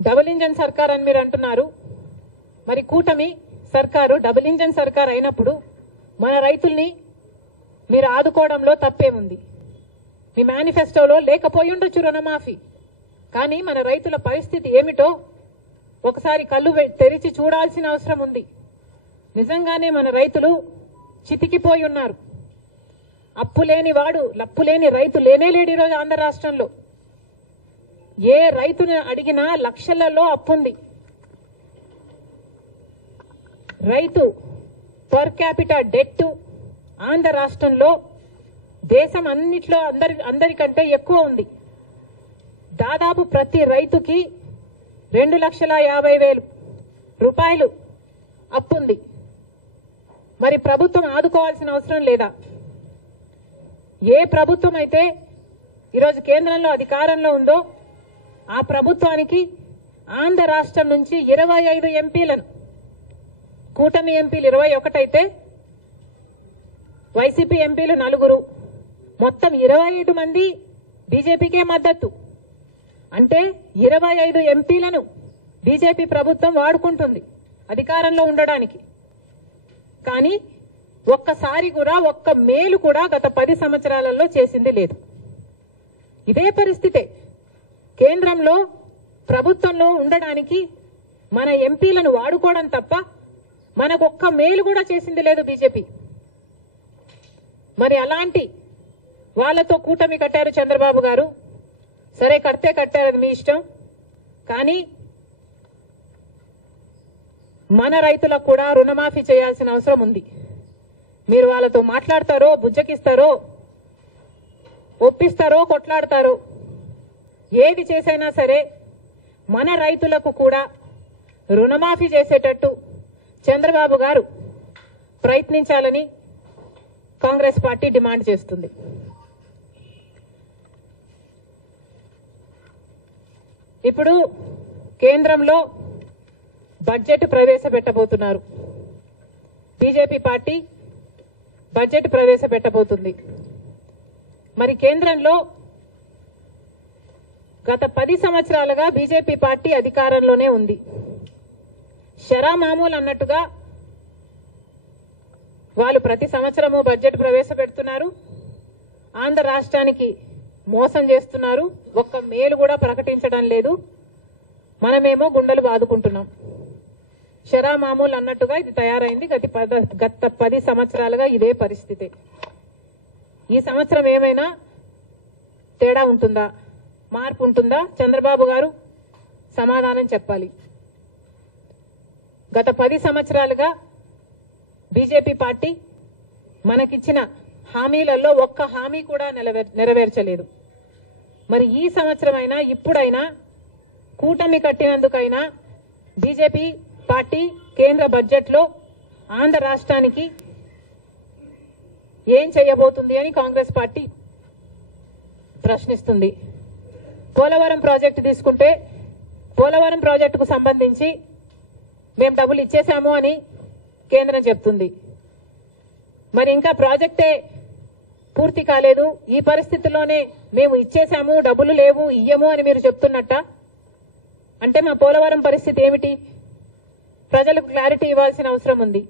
Double engine సర్కార్ అని మీరు అంటున్నారు. మరి కూటమి సర్కారు డబుల్ ఇంజన్ సర్కార్ అయినప్పుడు మన రైతుల్ని మీరు ఆదుకోవడంలో తప్పేముంది? మీ మేనిఫెస్టోలో లేకపోయి ఉండొచ్చు రుణమాఫీ, కానీ మన రైతుల పరిస్థితి ఏమిటో ఒకసారి కళ్ళు తెరిచి చూడాల్సిన అవసరం ఉంది. నిజంగానే మన రైతులు చితికిపోయి ఉన్నారు. అప్పు లేని వాడు లప్పు లేని రైతు లేనే లేడు ఈరోజు ఆంధ్ర రాష్ట్రంలో. ఏ రైతుని అడిగినా లక్షలలో అప్పుంది. రైతు పర్ క్యాపిటా డెట్ ఆంధ్ర రాష్ట్రంలో దేశం అన్నిట్లో అందరికంటే ఎక్కువ ఉంది. దాదాపు ప్రతి రైతుకి 2,50,000 రూపాయలు అప్పుంది. మరి ప్రభుత్వం ఆదుకోవాల్సిన అవసరం లేదా? ఏ ప్రభుత్వం అయితే ఈరోజు కేంద్రంలో అధికారంలో ఉందో ఆ ప్రభుత్వానికి ఆంధ్ర రాష్ట్రం నుంచి 25 ఎంపీలను, కూటమి ఎంపీలు 21 అయితే వైసీపీ ఎంపీలు 4, మొత్తం 25 మంది బీజేపీకే మద్దతు. అంటే 25 ఎంపీలను బీజేపీ ప్రభుత్వం వాడుకుంటుంది అధికారంలో ఉండడానికి. కానీ ఒక్కసారి కూడా ఒక్క మేలు కూడా గత 10 సంవత్సరాలలో చేసింది లేదు. ఇదే పరిస్థితే కేంద్రంలో ప్రభుత్వంలో ఉండడానికి మన ఎంపీలను వాడుకోవడం తప్ప మనకు ఒక్క మేలు కూడా చేసింది లేదు బీజేపీ. మరి అలాంటి వాళ్ళతో కూటమి కట్టారు చంద్రబాబు గారు. సరే, కడితే కట్టారని మీ ఇష్టం. కానీ మన రైతులకు కూడా రుణమాఫీ చేయాల్సిన అవసరం ఉంది. మీరు వాళ్ళతో మాట్లాడతారో, బుజ్జకిస్తారో, ఒప్పిస్తారో, కొట్లాడతారో, ఏది చేసైనా సరే మన రైతులకు కూడా రుణమాఫీ చేసేటట్టు చంద్రబాబు గారు ప్రయత్నించాలని కాంగ్రెస్ పార్టీ డిమాండ్ చేస్తుంది. ఇప్పుడు కేంద్రంలో బడ్జెట్ ప్రవేశపెట్టబోతున్నారు. బీజేపీ పార్టీ బడ్జెట్ ప్రవేశపెట్టబోతుంది. మరి కేంద్రంలో గత 10 సంవత్సరాలుగా బీజేపీ పార్టీ అధికారంలోనే ఉంది. షరా మామూలు అన్నట్టుగా వాళ్ళు ప్రతి సంవత్సరము బడ్జెట్ ప్రవేశపెడుతున్నారు. ఆంధ్ర రాష్ట్రానికి మోసం చేస్తున్నారు. ఒక్క మేలు కూడా ప్రకటించడం లేదు. మనమేమో గుండెలు బాదుకుంటున్నాం. షరా మామూలు అన్నట్టుగా ఇది తయారైంది. గత 10 సంవత్సరాలుగా ఇదే పరిస్థితి. ఈ సంవత్సరం ఏమైనా తేడా ఉంటుందా, మార్పు ఉంటుందా? చంద్రబాబు గారు సమాధానం చెప్పాలి. గత 10 సంవత్సరాలుగా బీజేపీ పార్టీ మనకిచ్చిన హామీలలో ఒక్క హామీ కూడా నెరవేర్చలేదు. మరి ఈ సంవత్సరమైనా ఇప్పుడైనా కూటమి కట్టినందుకైనా బీజేపీ పార్టీ కేంద్ర బడ్జెట్లో ఆంధ్ర రాష్ట్రానికి ఏం చేయబోతుంది అని కాంగ్రెస్ పార్టీ ప్రశ్నిస్తుంది. పోలవరం ప్రాజెక్టు తీసుకుంటే పోలవరం ప్రాజెక్టుకు సంబంధించి మేము డబ్బులు ఇచ్చేశాము అని కేంద్రం చెప్తుంది. మరి ఇంకా ప్రాజెక్టే పూర్తి కాలేదు. ఈ పరిస్థితుల్లోనే మేము ఇచ్చేశాము, డబ్బులు లేవు, ఇయ్యము అని మీరు చెప్తున్నట్ట. అంటే మా పోలవరం పరిస్థితి ఏమిటి? ప్రజలకు క్లారిటీ ఇవ్వాల్సిన అవసరం ఉంది.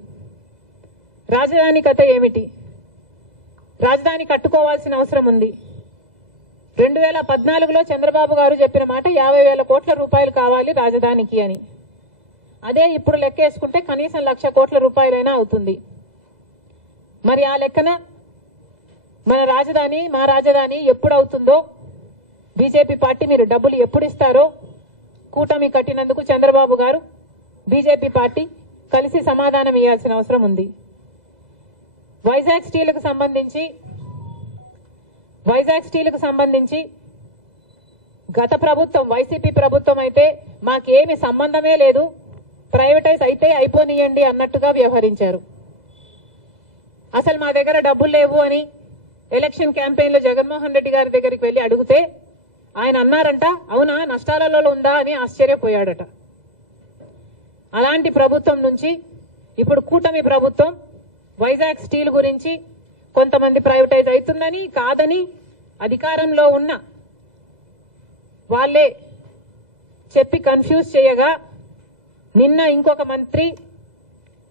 రాజధాని కథ ఏమిటి? రాజధాని కట్టుకోవాల్సిన అవసరం ఉంది. 2014లో చంద్రబాబు గారు చెప్పిన మాట 50,000 కోట్ల రూపాయలు కావాలి రాజధానికి అని. అదే ఇప్పుడు లెక్కేసుకుంటే కనీసం 1,00,000 కోట్ల రూపాయలైనా అవుతుంది. మరి ఆ లెక్కన మన రాజధాని, మా రాజధాని ఎప్పుడు అవుతుందో, బీజేపీ పార్టీ మీరు డబ్బులు ఎప్పుడు ఇస్తారో కూటమి కట్టినందుకు చంద్రబాబు గారు, బీజేపీ పార్టీ కలిసి సమాధానం ఇవ్వాల్సిన అవసరం ఉంది. వైజాగ్ స్టీల్కు సంబంధించి గత ప్రభుత్వం, వైసీపీ ప్రభుత్వం అయితే మాకేమి సంబంధమే లేదు, ప్రైవేటైజ్ అయితే అయిపోనియండి అన్నట్టుగా వ్యవహరించారు. అసలు మా దగ్గర డబ్బులు లేవు అని ఎలక్షన్ క్యాంపెయిన్ లో జగన్మోహన్ రెడ్డి గారి దగ్గరికి వెళ్లి అడిగితే ఆయన అన్నారంట, అవునా నష్టాలలో ఉందా అని ఆశ్చర్యపోయాడట. అలాంటి ప్రభుత్వం నుంచి ఇప్పుడు కూటమి ప్రభుత్వం వైజాగ్ స్టీల్ గురించి కొంతమంది ప్రైవేటైజ్ అవుతుందని కాదని అధికారంలో ఉన్న వాళ్ళే చెప్పి కన్ఫ్యూజ్ చేయగా నిన్న ఇంకొక మంత్రి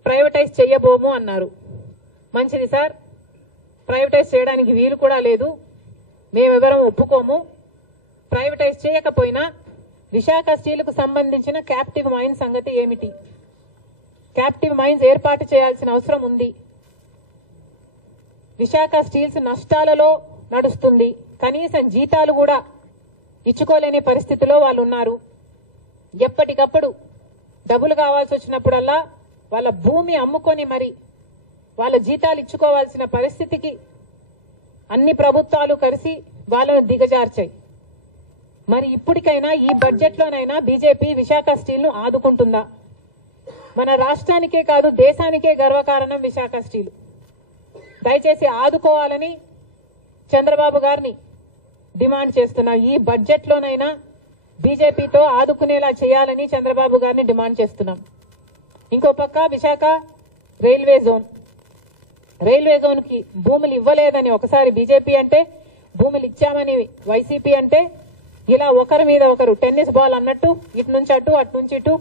ప్రైవేటైజ్ చేయబోము అన్నారు. మంచిది సార్, ప్రైవేటైజ్ చేయడానికి వీలు కూడా లేదు, మేమెవరం ఒప్పుకోము. ప్రైవేటైజ్ చేయకపోయినా విశాఖ స్టీల్కు సంబంధించిన క్యాప్టివ్ మైన్స్ సంగతి ఏమిటి? క్యాప్టివ్ మైన్స్ ఏర్పాటు చేయాల్సిన అవసరం ఉంది. విశాఖ స్టీల్స్ నష్టాలలో నడుస్తుంది, కనీసం జీతాలు కూడా ఇచ్చుకోలేని పరిస్థితిలో వాళ్ళు ఉన్నారు. ఎప్పటికప్పుడు డబ్బులు కావాల్సి వచ్చినప్పుడల్లా వాళ్ళ భూమి అమ్ముకొని మరి వాళ్ళ జీతాలు ఇచ్చుకోవాల్సిన పరిస్థితికి అన్ని ప్రభుత్వాలు కలిసి వాళ్ళను దిగజార్చాయి. మరి ఇప్పటికైనా ఈ బడ్జెట్లోనైనా బీజేపీ విశాఖ స్టీల్ ను ఆదుకుంటుందా? మన రాష్ట్రానికే కాదు దేశానికే గర్వకారణం విశాఖ స్టీల్. దయచేసి ఆదుకోవాలని చంద్రబాబు గారిని డిమాండ్ చేస్తున్నాం. ఈ బడ్జెట్లోనైనా బీజేపీతో ఆదుకునేలా చేయాలని చంద్రబాబు గారిని డిమాండ్ చేస్తున్నాం. ఇంకో పక్క విశాఖ రైల్వే జోన్ కి భూములు ఇవ్వలేదని ఒకసారి బీజేపీ అంటే, భూములు ఇచ్చామని వైసీపీ అంటే, ఇలా ఒకరి మీద ఒకరు టెన్నిస్ బాల్ అన్నట్టు ఇటు నుంచి అటు అటు నుంచి ఇటు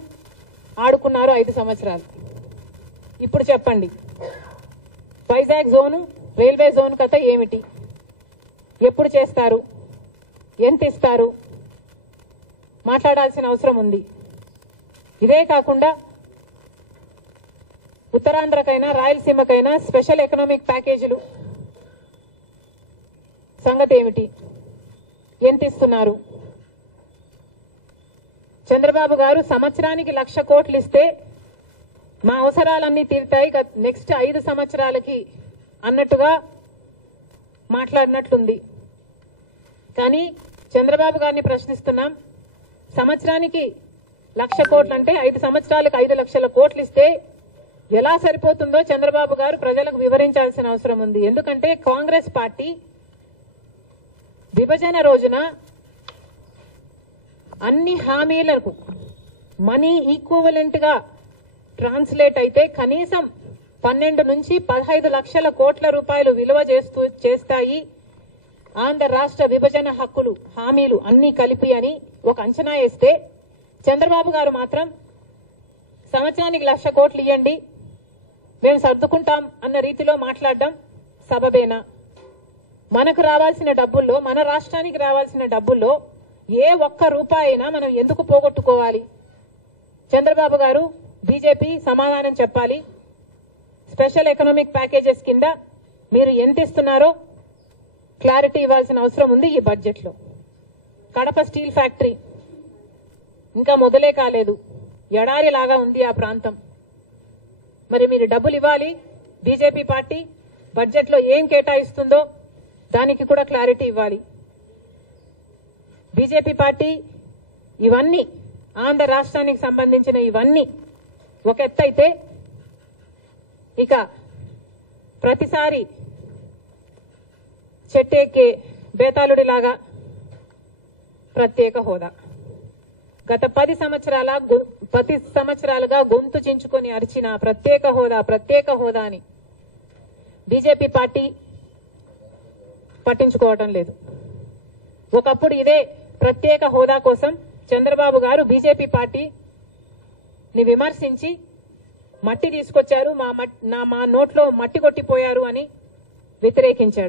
ఆడుకున్నారు 5 సంవత్సరాలు. ఇప్పుడు చెప్పండి, వైజాగ్ జోను రైల్వే జోన్ కథ ఏమిటి? ఎప్పుడు చేస్తారు? ఎంత ఇస్తారు? మాట్లాడాల్సిన అవసరం ఉంది. ఇదే కాకుండా ఉత్తరాంధ్రకైనా రాయలసీమకైనా స్పెషల్ ఎకనామిక్ ప్యాకేజీలు సంగతి ఏమిటి? ఎంత ఇస్తున్నారు? చంద్రబాబు గారు సంవత్సరానికి 1,00,000 కోట్లు ఇస్తే మా అవసరాలన్నీ తీరుతాయి నెక్స్ట్ 5 సంవత్సరాలకి అన్నట్టుగా మాట్లాడినట్లుంది. కానీ చంద్రబాబు గారిని ప్రశ్నిస్తున్నాం, సంవత్సరానికి 1,00,000 కోట్లు అంటే 5 సంవత్సరాలకు 5 లక్షల కోట్లు ఇస్తే ఎలా సరిపోతుందో చంద్రబాబు గారు ప్రజలకు వివరించాల్సిన అవసరం ఉంది. ఎందుకంటే కాంగ్రెస్ పార్టీ విభజన రోజున అన్ని హామీలకు మనీ ఈక్వివలెంట్ గా ట్రాన్స్లేట్ అయితే కనీసం 12 నుంచి 15 లక్షల కోట్ల రూపాయలు విలువ చేస్తాయి ఆంధ్ర రాష్ట్ర విభజన హక్కులు హామీలు అన్ని కలిపి అని ఒక అంచనా వేస్తే చంద్రబాబు గారు మాత్రం సంవత్సరానికి 1,00,000 కోట్లు ఇవ్వండి మేము సర్దుకుంటాం అన్న రీతిలో మాట్లాడడం సబబేనా? మనకు రావాల్సిన డబ్బుల్లో, మన రాష్ట్రానికి రావాల్సిన డబ్బుల్లో ఏ ఒక్క రూపాయి అయినా మనం ఎందుకు పోగొట్టుకోవాలి? చంద్రబాబు గారు, బీజేపీ సమాధానం చెప్పాలి. స్పెషల్ ఎకనామిక్ ప్యాకేజెస్ కింద మీరు ఎంత ఇస్తున్నారో క్లారిటీ ఇవ్వాల్సిన అవసరం ఉంది ఈ బడ్జెట్ లో. కడప స్టీల్ ఫ్యాక్టరీ ఇంకా మొదలే కాలేదు, ఎడారి లాగా ఉంది ఆ ప్రాంతం. మరి మీరు డబ్బులు ఇవ్వాలి. బీజేపీ పార్టీ బడ్జెట్ లో ఏం కేటాయిస్తుందో దానికి కూడా క్లారిటీ ఇవ్వాలి. బీజేపీ పార్టీ ఇవన్నీ ఆంధ్ర రాష్ట్రానికి సంబంధించిన ఇవన్నీ ఒక ఎత్తైతే, ఇక ప్రతిసారి చెట్టెక్కే బేతాళుడిలాగా ప్రత్యేక హోదా, గత 10 సంవత్సరాలుగా గొంతు చించుకొని అరిచిన ప్రత్యేక హోదా అని బీజేపీ పార్టీ పట్టించుకోవటం లేదు. ఒకప్పుడు ఇదే ప్రత్యేక హోదా కోసం చంద్రబాబు గారు బీజేపీ పార్టీని విమర్శించి మట్టి తీసుకొచ్చారు, మా నోట్లో మట్టి కొట్టిపోయారు అని వ్యతిరేకించాడు.